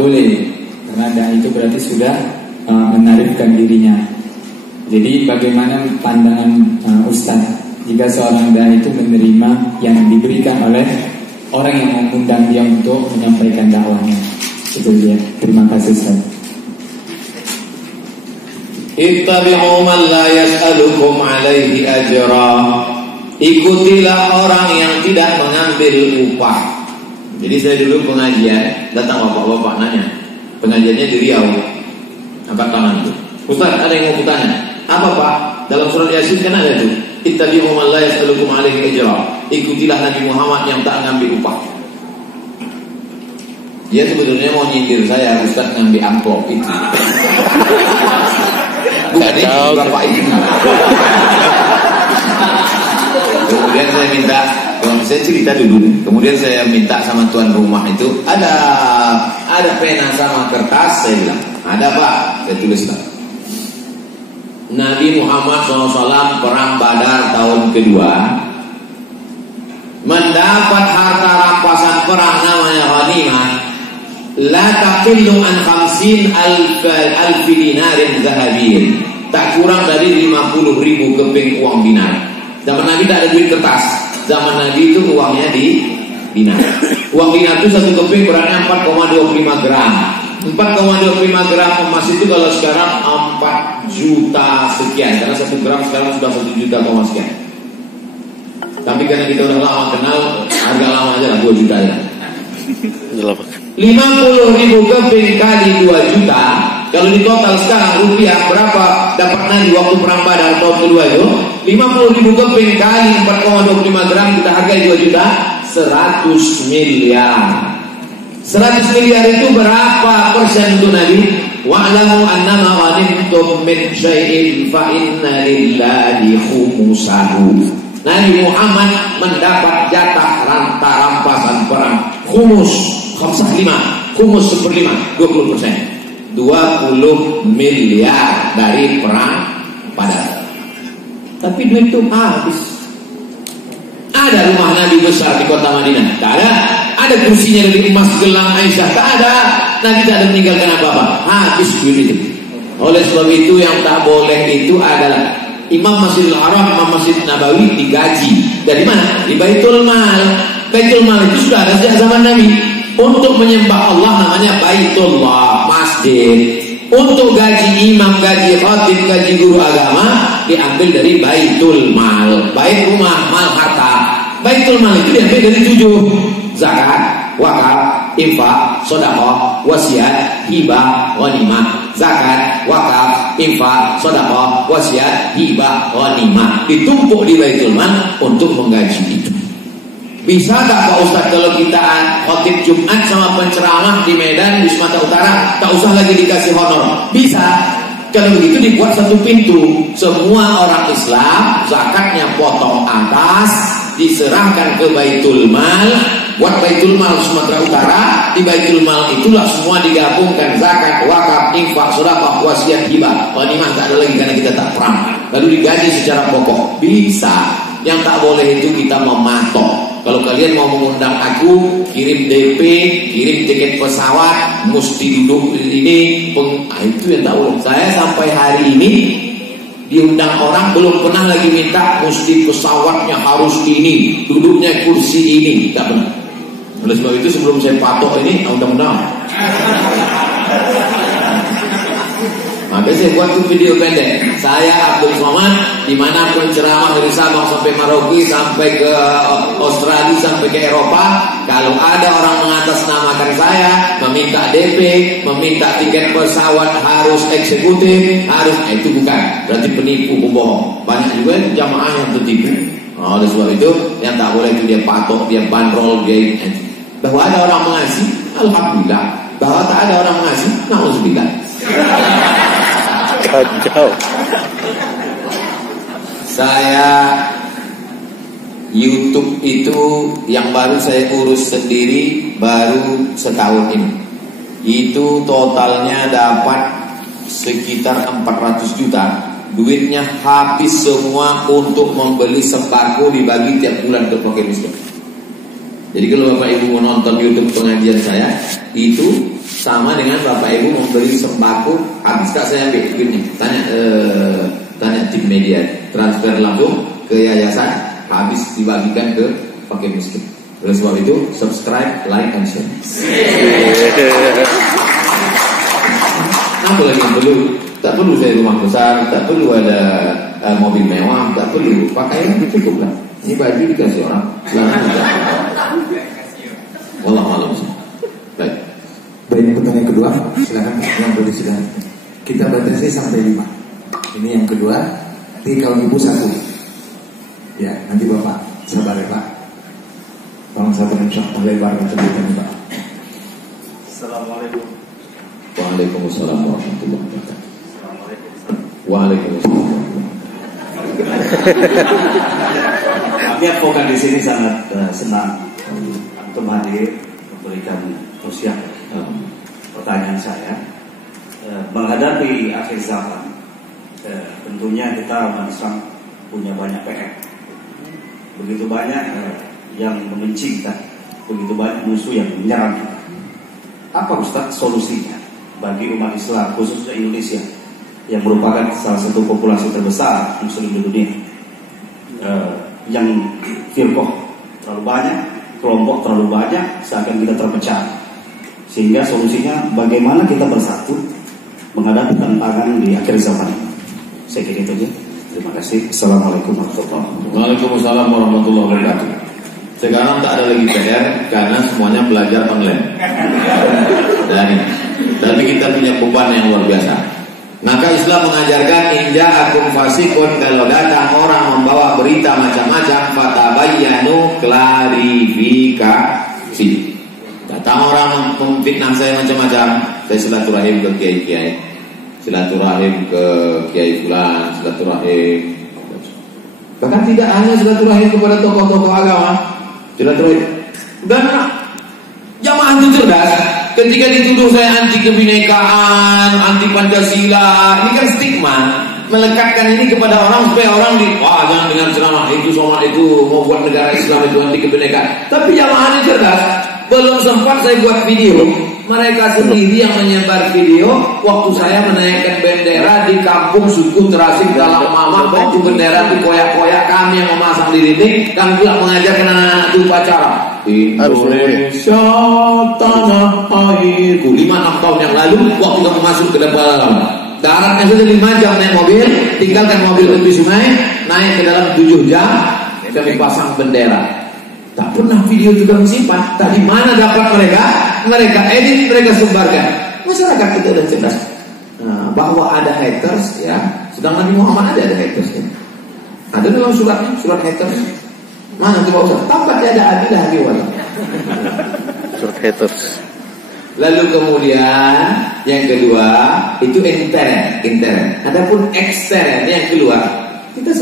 boleh, karena dai itu berarti sudah menarifkan dirinya. Jadi bagaimana pandangan Ustaz jika seorang dai itu menerima yang diberikan oleh orang yang mengundang dia untuk menyampaikan dakwahnya? Itu dia. Terima kasih Ustaz. Ittabi'u man la yas'alukum 'alaihi ajra. Ikutilah orang yang tidak mengambil upah. Jadi saya dulu pengajian, datang bapak-bapak nanya, pengajiannya di Riau, angkat tangan itu. Ustaz, ada yang mau bertanya? Apa Pak? Dalam surat Yasin kan ada tuh, ittabi'u man la yas'alukum 'alaihi ajra. Ikutilah Nabi Muhammad yang tak mengambil upah. Dia sebetulnya mau nyindir saya, Ustaz ngambil amplop itu. Bukan ini bapak itu. Kemudian saya minta, saya cerita dulu. Kemudian saya minta sama tuan rumah itu, ada pena sama kertas. Saya bilang, ada Pak. Saya tuliskan. Nabi Muhammad SAW perang Badar tahun kedua mendapat harta rampasan perang namanya ghanimah. La taqillu an 50 alf dinarin zahabiyyin. Tak kurang dari 50.000 keping uang dinar. Zaman Nabi tak ada duit kertas. Zaman Nabi itu uangnya di dinar. Uang dinar itu satu keping beratnya 4,25 gram. 4,25 gram emas itu kalau sekarang 4 juta sekian. Karena 1 gram sekarang sudah 1 juta sekian. Tapi karena kita udah lama kenal, harga lama aja lah 2 juta ya. 50.000 keping kali 2 juta. Kalau di total sekarang rupiah berapa dapat Nabi waktu perang Badar tahun kedua itu? 50.000 keping kali 4,25 gram kita hargai 2 juta, 100 miliar. 100 miliar itu berapa persen untuk Nabi? Wa'lamu annama ghanimtum min syai'in fa inna lillahi khumusahu. Nabi Muhammad mendapat jatah rampasan perang khumus 5, khumus 1/5, 20%. 20 miliar dari perang Badar. Tapi duit itu habis. Ada rumah Nabi besar di kota Madinah? Tak ada. Ada kursinya dari emas gelang Aisyah? Tak ada. Nabi tak ada meninggalkan apa-apa. Habis duit itu. Oleh sebab itu yang tak boleh itu adalah Imam Masjidil Haram, Imam Masjid Nabawi digaji. Dari mana? Di Baitul Mal. Baitul Mal itu sudah ada sejak zaman Nabi. Untuk menyembah Allah namanya Baitullah, masjid. Untuk gaji imam, gaji khatib, gaji guru agama diambil dari Baitul Mal. Bait rumah, mal harta. Baitul Mal itu diambil dari 7: zakat, wakaf, infak, sedekah, wasiat, hibah, ghanimah. Zakat, wakaf, infak, sedekah, wasiat, hibah, ghanimah. Ditumpuk di Baitul Mal untuk menggaji itu. Bisa tak Pak Ustaz kalau kita khotib Jumat sama penceramah di Medan, di Sumatera Utara, tak usah lagi dikasih honor? Bisa. Kalau begitu dibuat satu pintu. Semua orang Islam zakatnya potong atas, diserahkan ke Baitul Mal. Buat Baitul Mal Sumatera Utara. Di Baitul Mal itulah semua digabungkan, zakat, wakaf, infak, sedekah, wasiat, hibah. Ghanimah tak ada lagi karena kita tak perang. Lalu digaji secara pokok. Bisa. Yang tak boleh itu kita mematok. Kalau kalian mau mengundang aku, kirim DP, kirim tiket pesawat, mesti duduk ini, itu yang tak boleh. Saya sampai hari ini diundang orang belum pernah lagi minta mesti pesawatnya harus ini, duduknya kursi ini, tak pernah. Oleh sebab itu sebelum saya patok ini, undang-undang. Maka saya buat video pendek. Saya Abdul Somad, dimana penceramah dari Sabang sampai Merauke, sampai ke Australia, sampai ke Eropa. Kalau ada orang mengatasnamakan saya, meminta DP, meminta tiket pesawat harus eksekutif, harus itu bukan, berarti penipu, pembohong. Banyak juga jamaah yang tertipu. Oleh sebab itu, yang tak boleh itu dia patok, dia bandrol, dia bahwa ada orang mengasih, alhamdulillah. Bahwa tak ada orang mengasih, nauzubillah. Kacau. Saya YouTube itu yang baru saya urus sendiri baru setahun ini. Itu totalnya dapat sekitar 400 juta. Duitnya habis semua untuk membeli sembako dibagi tiap bulan ke fakir miskin. Jadi kalau Bapak Ibu mau nonton YouTube pengajian saya, itu sama dengan Bapak Ibu membeli sembako habis tak saya ambil duitnya. Tanya tim media, transfer langsung ke yayasan, habis dibagikan ke fakir miskin. Oleh sebab itu, subscribe, like, and share. Apa lagi yang perlu? Tak perlu saya rumah besar, tak perlu ada mobil mewah, tak perlu. Pakaian cukup lah. Ini baju dikasih orang. Wallah malam. Baik. Baik, pertanyaan kedua, silakan yang boleh silakan. Kita batasi sampai 5. Ini yang kedua. Nanti kalau ibu 1. Ya, nanti bapak sabar ya Pak. Tolong sabar insyaAllah lebar penjelasan Pak. Assalamualaikum. Waalaikumsalam warahmatullahi wabarakatuh. Waalaikumsalam. Kami advokat di sini sangat senang untuk hadir memberikan tausiah. Pertanyaan saya, menghadapi akhir zaman, tentunya kita umat Islam punya banyak PR. Begitu banyak yang membenci kita, begitu banyak musuh yang menyerang kita. Apa Ustaz solusinya bagi umat Islam khususnya Indonesia yang merupakan salah satu populasi terbesar Muslim di dunia, yang firqah terlalu banyak, kelompok terlalu banyak, seakan kita terpecah. Sehingga solusinya bagaimana kita bersatu menghadapi tantangan di akhir zaman ini. Saya kira itu aja. Terima kasih. Assalamualaikum warahmatullahi wabarakatuh. Waalaikumsalam warahmatullahi wabarakatuh. Sekarang tak ada lagi PR karena semuanya belajar online. Tapi kita punya beban yang luar biasa. Maka Islam mengajarkan inja akum fasikun, kalau datang orang membawa berita macam-macam, fatabayyanu, klarifikasi. Datang orang memfitnah saya macam-macam, saya silaturahim ke kiai-kiai, silaturahim ke kiai fulan, silaturahim. Bahkan tidak hanya silaturahim kepada tokoh-tokoh agama, silaturahim. Dan jamaah itu cerdas. Ketika dituduh saya anti kebinekaan, anti Pancasila, ini kan stigma, melekatkan ini kepada orang supaya orang jangan dengar ceramah itu, soal itu mau buat negara Islam itu anti kebinekaan. Tapi jamaah ini cerdas. Belum sempat saya buat video, mereka sendiri yang menyebar video waktu saya menaikkan bendera di kampung suku Terasik dalam Mama. Waktu bendera dikoyak-koyak, kami yang memasang di dinding, kami pula mengajarkan anak-anak itu upacara Indonesia tanah airku. 5-6 tahun yang lalu waktu kamu masuk ke dalam daratnya saja 5 jam naik mobil, tinggalkan mobil tepi sungai, naik ke dalam 7 jam, kami pasang bendera. Tak pernah video juga simpan. Tadi mana dapat mereka? Mereka edit, mereka sebarkan. Masyarakat kita sudah cerdas. Bahwa ada haters, ya. Sedang Nabi Muhammad ada haters. Ya. Ada dalam surat haters. Mana coba usah? Tampaknya ada adilah di wajah. Surat haters. Lalu kemudian yang kedua itu intern. Adapun ekstern yang keluar, kita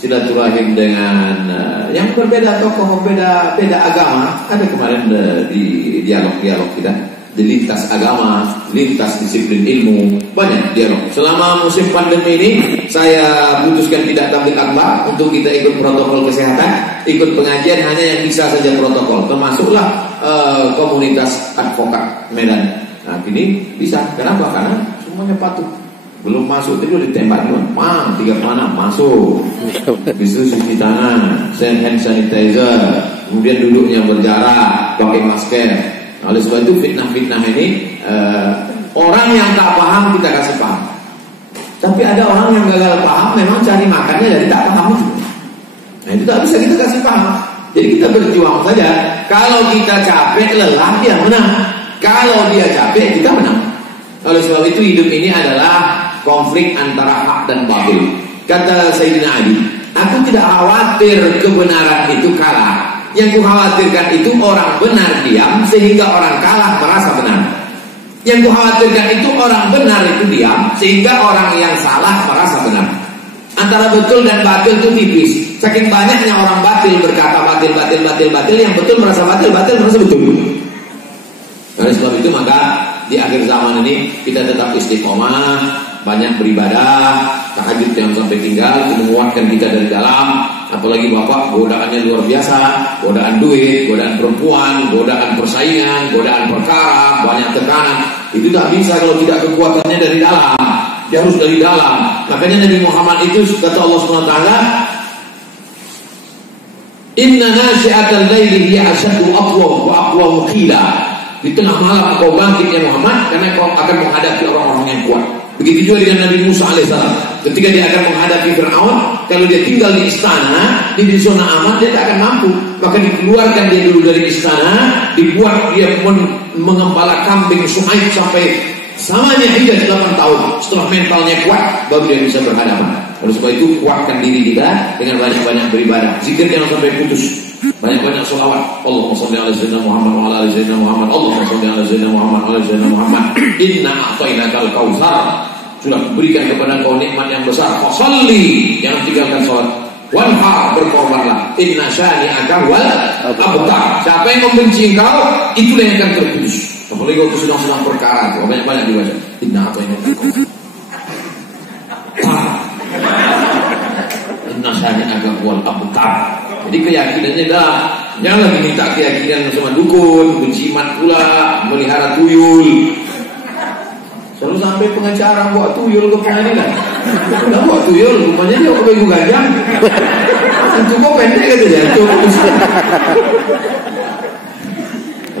silaturahim dengan yang berbeda tokoh, beda agama. Ada kemarin di dialog kita di lintas agama, lintas disiplin ilmu, banyak dialog. Selama musim pandemi ini saya putuskan tidak tabligh akbar untuk kita ikut protokol kesehatan, ikut pengajian hanya yang bisa saja protokol, termasuklah komunitas advokat Medan. Nah ini bisa, kenapa? Karena semuanya patuh. Belum masuk itu ditembak dulu. 3 mana masuk. Bisa cuci tangan, hand sanitizer, kemudian duduknya berjarak, pakai masker. Oleh sebab itu fitnah-fitnah ini orang yang tak paham kita kasih paham. Tapi ada orang yang gagal paham, memang cari makannya dari tak paham itu. Nah itu tak bisa kita kasih paham. Jadi kita berjuang saja. Kalau kita capek, lelah, dia menang. Kalau dia capek, kita menang. Oleh sebab itu hidup ini adalah konflik antara hak dan batil. Kata Sayyidina Ali, aku tidak khawatir kebenaran itu kalah. Yang kukhawatirkan itu orang benar diam sehingga orang kalah merasa benar. Yang kukhawatirkan itu orang benar itu diam sehingga orang yang salah merasa benar. Antara betul dan batil itu tipis. Saking banyaknya orang batil berkata batil, yang betul merasa batil merasa betul. Oleh sebab itu maka di akhir zaman ini kita tetap istiqomah, banyak beribadah, tahajud yang sampai tinggal, menguatkan kita dari dalam. apalagi bapak godaannya luar biasa, godaan duit, godaan perempuan, godaan persaingan, godaan perkara, banyak tekanan. Itu tak bisa kalau tidak kekuatannya dari dalam. Dia harus dari dalam. Makanya Nabi Muhammad itu kata Allah SWT, Inna nasyi'atal laili hiya asyaddu aqwa wa aqwa qila. Di tengah malam kau bangkit ya Muhammad, karena kau akan menghadapi orang-orang yang kuat. Begitu juga dengan Nabi Musa alaihissalam. Ketika dia akan menghadapi Fir'aun, kalau dia tinggal di istana, di zona aman, dia tak akan mampu. Maka dikeluarkan dia dulu dari istana, dibuat dia mengembala kambing Shu'aib sampai samanya hingga 8 tahun. Setelah mentalnya kuat, baru dia bisa berhadapan. Oleh sebab itu, kuatkan diri kita dengan banyak-banyak beribadah. Zikir jangan sampai putus. Banyak-banyak sholawat. Allahumma sholli ala sayyidina Muhammad wa ala ali sayyidina Muhammad. Allahumma sholli ala sayyidina Muhammad wa ala ali sayyidina Muhammad. Inna a'tainakal kautsar. Sudah berikan kepada kau nikmat yang besar. Fasholli, jangan tinggalkan salat. Wanhar, berkorbanlah. Inna syani'aka wal abtar. Siapa yang membenci engkau, itulah yang akan terputus. Apalagi kau sedang perkara, banyak-banyak dibaca. Inna a'tainakal kautsar. Inna syani'aka wal abtar. Jadi keyakinannya dah, jangan lagi minta keyakinan sama dukun, berjimat pula, melihara tuyul. Selalu sampai pengacara bawa tuyul ke pengadilan. Udah bawa tuyul, rupanya dia ke begu gajah. Cukup pendek kata dia, cukup.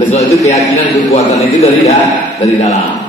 Oleh sebab itu keyakinan kekuatan itu dari dalam.